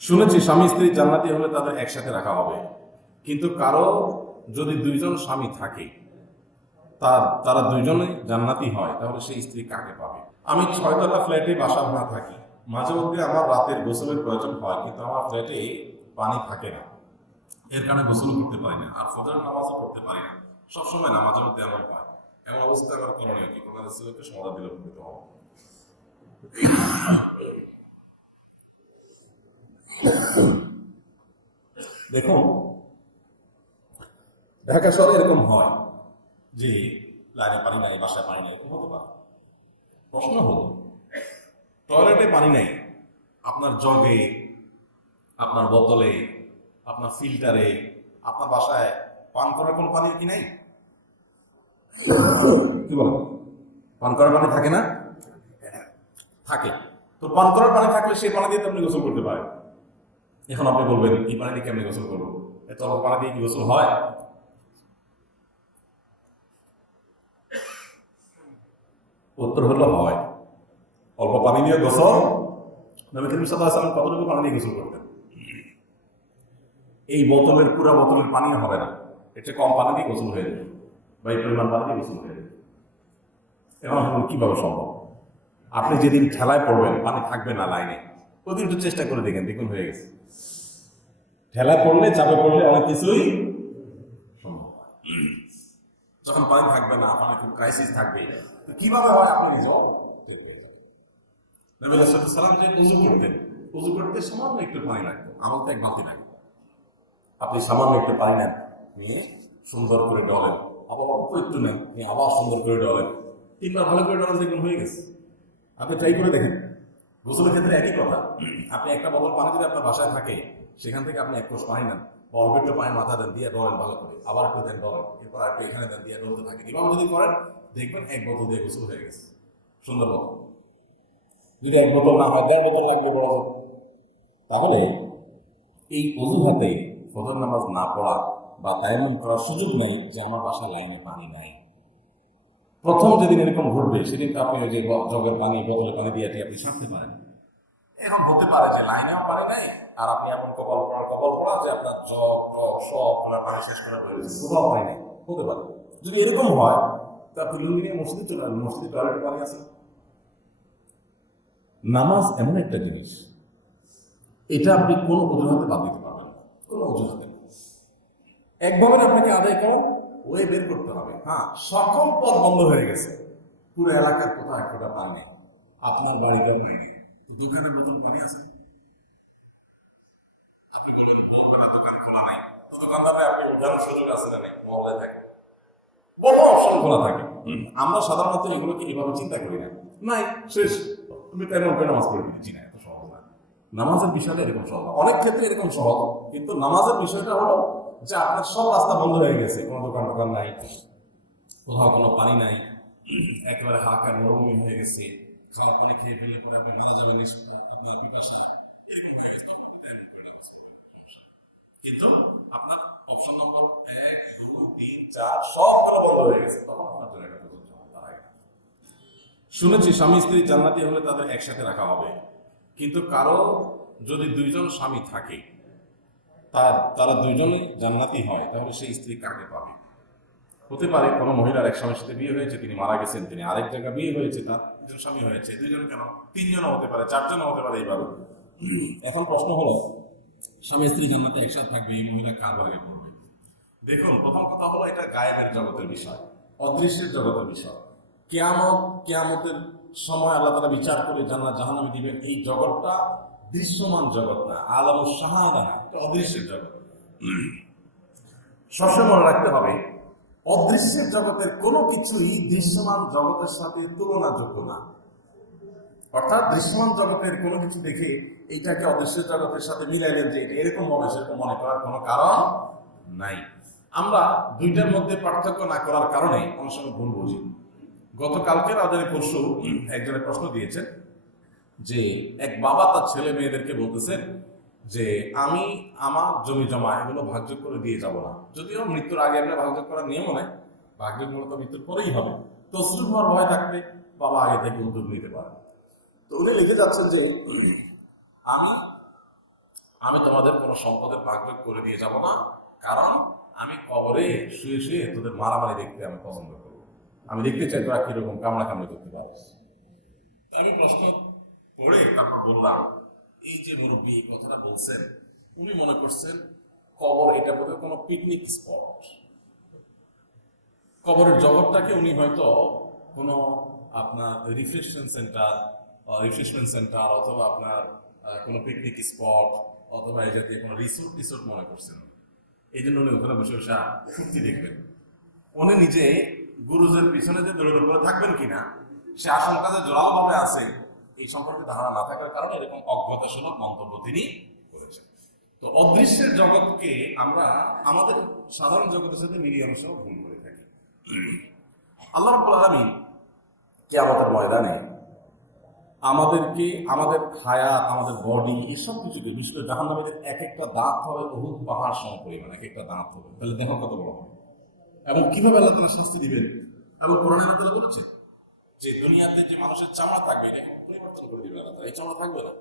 শুনেছি স্বামী স্ত্রী জান্নাতি হলে তাদের একসাথে রাখা হবে, কিন্তু কারো যদি দুইজন স্বামী থাকে তারা দুইজনে জান্নাতি হয়, তাহলে সেই স্ত্রী কাকে পাবে? আমি 6 তলা ফ্ল্যাটে বাসা ভাড়া থাকি। মাঝে মধ্যে আমার রাতের গোসলের প্রয়োজন হয়, কিন্তু আমার ফ্ল্যাটে পানি থাকে না, এর কারণে গোসল করতে পারি না, আর ফজর নামাজও পড়তে পারি না। সবসময় নামাজের মধ্যে এমন হয়। এমন অবস্থায় আমার করণীয় কি? কোরআন রাসূলকে সমাধান দিলে উপকৃত হব। দেখুন, ঢাকা শহরে এরকম হয় যে লাইনে পানি নাই, বাসায় পানি নেই, এরকম হতে পারে। প্রশ্ন হলো, টয়লেটে পানি নেই, আপনার জগে, আপনার বোতলে, আপনার ফিল্টারে, আপনার বাসায় পান করার কোন পানি কি নাই? কি বলেন? পান করার পানি থাকে না? থাকে। তো পান করার পানি থাকলে সেই পানি দিয়ে তো আপনি গোসল করতে পারেন। এখন আপনি বলবেন, এই পানি দিয়ে কেমনি গোসল করবো? এত অল্প পানি দিয়ে কি গোসল হয়? উত্তর হলো হয়। অল্প পানি দিয়ে গোসল, নবী করিম সাল্লাল্লাহু আলাইহি ওয়াসাল্লাম কতটুকু পানি দিয়ে গোসল করতেন? এই বোতলের পুরো বোতলের পানি হবে না, এটা কম পানি দিয়ে গোসল হয়ে যাবে, বা এই পরিমাণ পানি দিয়ে গোসল হয়ে যাবে। এখন কিভাবে সম্ভব? আপনি যেদিন ঠেলায় পড়বেন, পানি থাকবে না লাইনে, ওদিন একটু চেষ্টা করে দেখেন, দেখুন হয়ে গেছে। ঠেলায় পড়লে, চাপে পড়লে অনেক কিছুই সম্ভব। যখন পানি থাকবে না, আপনার খুব ক্রাইসিস থাকবে, তো কিভাবে হয় আপনি নিজেও ঠিক হয়ে যাবেন। নবী সাল্লাল্লাহু আলাইহি ওয়াসাল্লাম যে উযু করতেন, উযু করতে সামান্য একটু পানি লাগতো, আমার তো এক বালতি লাগে। আপনি সামান্য একটু পানি নেন, নিয়ে সুন্দর করে ডলেন, আবার অল্প একটু নেন, নিয়ে আবার সুন্দর করে ডলেন, 3বার ভালো করে ডলেন, দেখবেন হয়ে গেছে। আপনি ট্রাই করে দেখেন। গোসলের ক্ষেত্রে একই কথা। আপনি একটা বোতল পানি যদি আপনার বাসায় থাকে, সেখান থেকে আপনি 1 কোষ পানি নেন, বা অল্প একটু পানি মাথা দেন, দিয়ে ডলেন ভালো করে, আবার একটু দেন ডলেন, এরপর একটু এখানে দেন, দিয়ে ডলতে থাকেন। এভাবে যদি করেন, দেখবেন 1 বোতল দিয়ে গোসল হয়ে গেছে। সুন্দর বোতল। যদি 1 বোতল না হয়, 1.5 বোতল লাগবে বড় বোতল। তাহলে এই অজুহাতে ফজর নামাজ না পড়া বা তায়াম্মুম করার সুযোগ নেই যে আমার বাসায় লাইনে পানি নাই। প্রথম যেদিন এরকম ঘটবে, সেদিন তো আপনি ওই যে জগের পানি, বোতলে পানি দিয়ে আপনি সারতে পারেন। এখন হতে পারে যে লাইনেও পানি নাই, আর আপনি এমন কপাল পড়া যে আপনার জগ টগ সব পানি শেষ করে রয়েছে, কোথাও পানি নেই। হতে পারে। যদি এরকম হয়, তা আপনি লুঙ্গি নিয়ে মসজিদে চলে আসেন, মসজিদে টয়লেটে পানি আছে। নামাজ এমন একটা জিনিস, এটা আপনি কোনো অজুহাতে বাদ দিতে পারবেন না, কোনো অজুহাতে না। একভাবে আপনাকে আদায় করুন, ওয়ে বের করতে হবে। হ্যাঁ, সকল পথ বন্ধ হয়ে গেছে, পুরো এলাকার কোথাও এক ফোঁটা পানি নেই, আপনার বাড়িতে পানি, দোকানে নতুন পানি আছে। আপনি বলবেন না দোকান খোলা নাই, তো দোকানদারে আপনি উঠানোর সুযোগ আছে না? নেই, মহল্লায় থাকে, বলবো অপশন খোলা থাকে। আমরা সাধারণত এগুলোকে এভাবে চিন্তা করি না, নাই শেষ, তুমি কেন নামাজ পড়ে দিচ্ছি না, এত সহজ না। নামাজের বিষয়টা এরকম সহজ, অনেক ক্ষেত্রে এরকম সহজ, কিন্তু নামাজের বিষয়টা হলো যে আপনার সব রাস্তা বন্ধ হয়ে গেছে, কোনো দোকান নাই, কোথাও কোনো পানি নাই, একেবারে হাহাকার মরুভূমি হয়ে গেছে, খারাপ পানি খেয়ে ফেললে পরে আপনি মারা যাবেন, আপনি পিপাসা, এরকম হয়ে গেছে। কিন্তু আপনার অপশন নম্বর 1, 2, 3, 4 সবগুলো বন্ধ হয়ে গেছে, তখন আপনার জন্য একটা দাঁড়ায়। শুনেছি স্বামী স্ত্রী জান্নাতি হলে তাদের একসাথে রাখা হবে, কিন্তু কারো যদি দুইজন স্বামী থাকে তারা দুইজনে জান্নাতি হয়, তাহলে সেই স্ত্রী কাকে পাবে? হতে পারে কোনো মহিলার এক স্বামীর সাথে বিয়ে হয়েছে, তিনি মারা গেছেন, তিনি আরেক জায়গায় বিয়ে হয়েছে, তার 2জন স্বামী হয়েছে, 2জন কেন 3জনও হতে পারে, 4জনও হতে পারে, এইভাবে। এখন প্রশ্ন হলো, স্বামী স্ত্রী জান্নাতে একসাথে থাকবে, এই মহিলা কার ভাগে পড়বে? দেখুন, প্রথম কথা হলো, এটা গায়েবের জগতের বিষয়, অদৃশ্যের জগতের বিষয়। কেয়ামতের সময় আল্লাহ তাআলা বিচার করে জান্নাত জাহান্নামে দিবেন, এই জগৎটা দৃশ্যমান জগৎ না, আলামুস শাহাদা না, এটা অদৃশ্যের জগৎ। সবসময় মনে রাখতে হবে, অদৃশ্যের জগতের কোনো কিছুই দৃশ্যমান জগতের সাথে তুলনাযোগ্য না। অর্থাৎ দৃশ্যমান জগতের কোনো কিছু দেখে এইটাকে অদৃশ্যের জগতের সাথে মিলাইলেন যে এটা এরকম হবে, সেরকম মনে করার কোনো কারণ নাই। আমরা দুইটার মধ্যে পার্থক্য না করার কারণে অনেক সময় ভুল বুঝি। গতকালকের আদারে পরশু একজনের প্রশ্ন দিয়েছেন যে এক বাবা তার ছেলে মেয়েদেরকে বলতেছেন যে আমি আমার জমি জমা এগুলো ভাগযোগ করে দিয়ে যাব না, যদিও মৃত্যুর আগে আমরা ভাগযোগ করার নিয়ম নেই, ভাগযোগ মূলত মৃত্যুর পরেই হবে, তসরুফ হওয়ার ভয় থাকবে বাবা আগে থেকে উদ্যোগ নিতে পারে। তো উনি লিখে যাচ্ছেন যে আমি আমি তোমাদের কোনো সম্পদের ভাগ করে দিয়ে যাব না, কারণ আমি কবরে শুয়ে শুয়ে তোদের মারামারি দেখতে আমি পছন্দ করবো। আমি দেখতে চাই তোরা কিরকম কামড়াকামড়ি করতে পারিস। আমি প্রশ্ন পড়ে তারপর বললাম, এই যে মুরব্বী এই কথাটা বলছেন, উনি মনে করছেন কবর এটা বোধহয় কোনো পিকনিক স্পট। কবরের জগৎটাকে উনি হয়তো কোনো আপনার রিফ্রেশমেন্ট সেন্টার অথবা আপনার কোনো পিকনিক স্পট অথবা এই জাতীয় কোনো রিসোর্ট মনে করছেন। এই জন্য উনি ওখানে বসে বসে ফুর্তি দেখবেন। উনি নিজে গুরুজের পিছনে যে দৌড়ে করে থাকবেন কিনা সে আশঙ্কা যে জোরালোভাবে আছে, এই সম্পর্কে ধারণা না থাকার কারণে এরকম অজ্ঞতাসূলক মন্তব্য তিনি করেছেন। তো অদৃশ্যের জগৎকে আমরা আমাদের সাধারণ জগতের সাথে মিলিয়ে অনেক সময় ভুল করে থাকি। আল্লাহ রাব্বুল আলামিন কিয়ামতের ময়দানে আমাদেরকে আমাদের হায়াত, আমাদের বডি, এসব কিছুকে, বিশেষ করে জাহান্নামীদের এক একটা দাঁত হবে উহুদ পাহাড় সম পরিমাণ, এক একটা দাঁত হবে। তাহলে দেখো কত বড় হবে এবং কিভাবে আল্লাহ তাআলা শাস্তি দিবেন। এবং কোরআনে আল্লাহ তাআলা বলেছেন যে দুনিয়াতে যে মানুষের চামড়া থাকবে এটা পরিবর্তন করে দিবে আল্লাহ তাআলা, এই চামড়া থাকবে না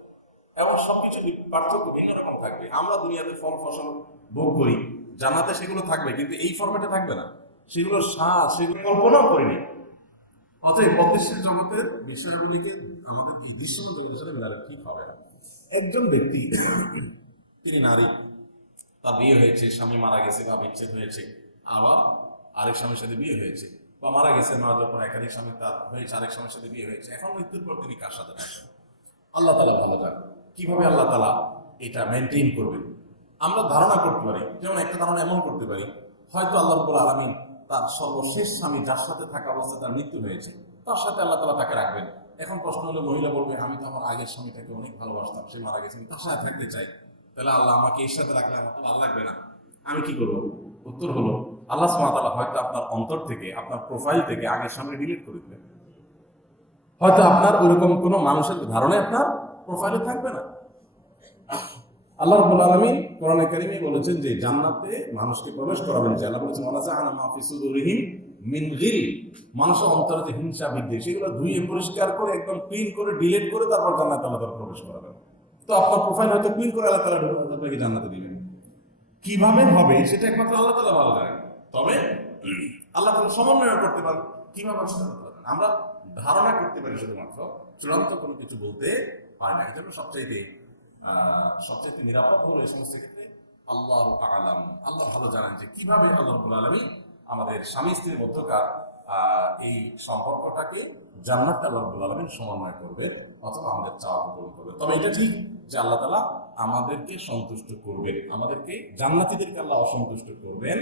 এবং সবকিছু পার্থক্য ভিন্ন রকম থাকবে। আমরা দুনিয়াতে ফল ফসল ভোগ করি, জান্নাতে সেগুলো থাকবে, কিন্তু এই ফরম্যাটে থাকবে না, সেগুলোর স্বাদ সেগুলো কল্পনাও করিনি। অতএব অদৃশ্যের জগতের বিষয়গুলিকে আমাদের দৃশ্যমান জগতের সাথে মেলালে ঠিক হবে না। একজন ব্যক্তি, তিনি নারী, তার বিয়ে হয়েছে, স্বামী মারা গেছে বা বিচ্ছেদ হয়েছে, আবার আরেক স্বামীর সাথে বিয়ে হয়েছে, বা মারা গেছে, মারা যাওয়ার পর একাধিক স্বামী তার হয়েছে, আরেক স্বামীর সাথে বিয়ে হয়েছে, এখন মৃত্যুর পর তিনি কার সাথে থাকবেন আল্লাহ তাআলা ভালো জানেন। কিভাবে আল্লাহ তাআলা এটা মেনটেন করবেন আমরা ধারণা করতে পারি। যেমন একটা ধারণা এমন করতে পারি, হয়তো আল্লাহ রাব্বুল আলামিন তার সর্বশেষ স্বামী যার সাথে থাকা অবস্থায় তার মৃত্যু হয়েছে, তার সাথে আল্লাহ তাআলা তাকে রাখবেন। এখন প্রশ্ন হলো, মহিলা বলবে আমি তো আমার আগের স্বামীটাকে অনেক ভালোবাসতাম, সে মারা গেছে, আমি তার সাথে থাকতে চাই, তাহলে আল্লাহ আমাকে এর সাথে রাখলে আমার তো ভালো লাগবে না, আমি কি করবো? উত্তর হলো, আল্লাহ সুবহানাহু ওয়া তাআলা হয়তো আপনার অন্তর থেকে, আপনার প্রোফাইল থেকে আগের স্বামী ডিলিট করে দিবেন। হয়তো আপনার ওইরকম কোনো মানুষের ধারণা আপনার প্রোফাইলে থাকবে না। আল্লাহ রাব্বুল আলামিন কোরআনে কারীমে বলেছেন যে জান্নাতে মানুষকে প্রবেশ করাবেন, যে আল্লাহ বলেছেন ওয়ানাযা'না মা ফি সুদুরিহিম মিন গিল, মানুষের অন্তরে যে হিংসা বিদ্বেষ সেগুলো ধুয়ে পরিষ্কার করে একদম ক্লিন করে ডিলিট করে তারপর জান্নাতে আল্লাহ তাআলা প্রবেশ করাবেন। তো আপনার প্রোফাইল হয়তো ক্লিন করে আল্লাহ তাআলা আপনাকে জান্নাতে দিবেন। কিভাবে হবে সেটা একমাত্র আল্লাহ তাআলা ভালো জানেন। তবে আল্লাহ তাআলা সমন্বয় করতে পারেন, কিভাবে সেটা আমরা ধারণা করতে পারি, শুধুমাত্র চূড়ান্ত কোনো কিছু বলতে পারি না। এজন্য সবচাইতে নিরাপদ হলো এই সমস্ত ক্ষেত্রে আল্লাহু আ'লাম, আল্লাহ ভালো জানেন যে কিভাবে আল্লাহ রাব্বুল আলামিন আমাদের স্বামী স্ত্রীর মধ্যকার এই সম্পর্কটাকে জান্নাতে আল্লাহ রাব্বুল আলামিন সমন্বয় করবে অথবা আমাদের চাওয়া পূরণ করবে। তবে এটা ঠিক যে আল্লাহ তাআলা আমাদেরকে সন্তুষ্ট করবেন, আমাদেরকে জান্নাতীদেরকে আল্লাহ অসন্তুষ্ট করবেন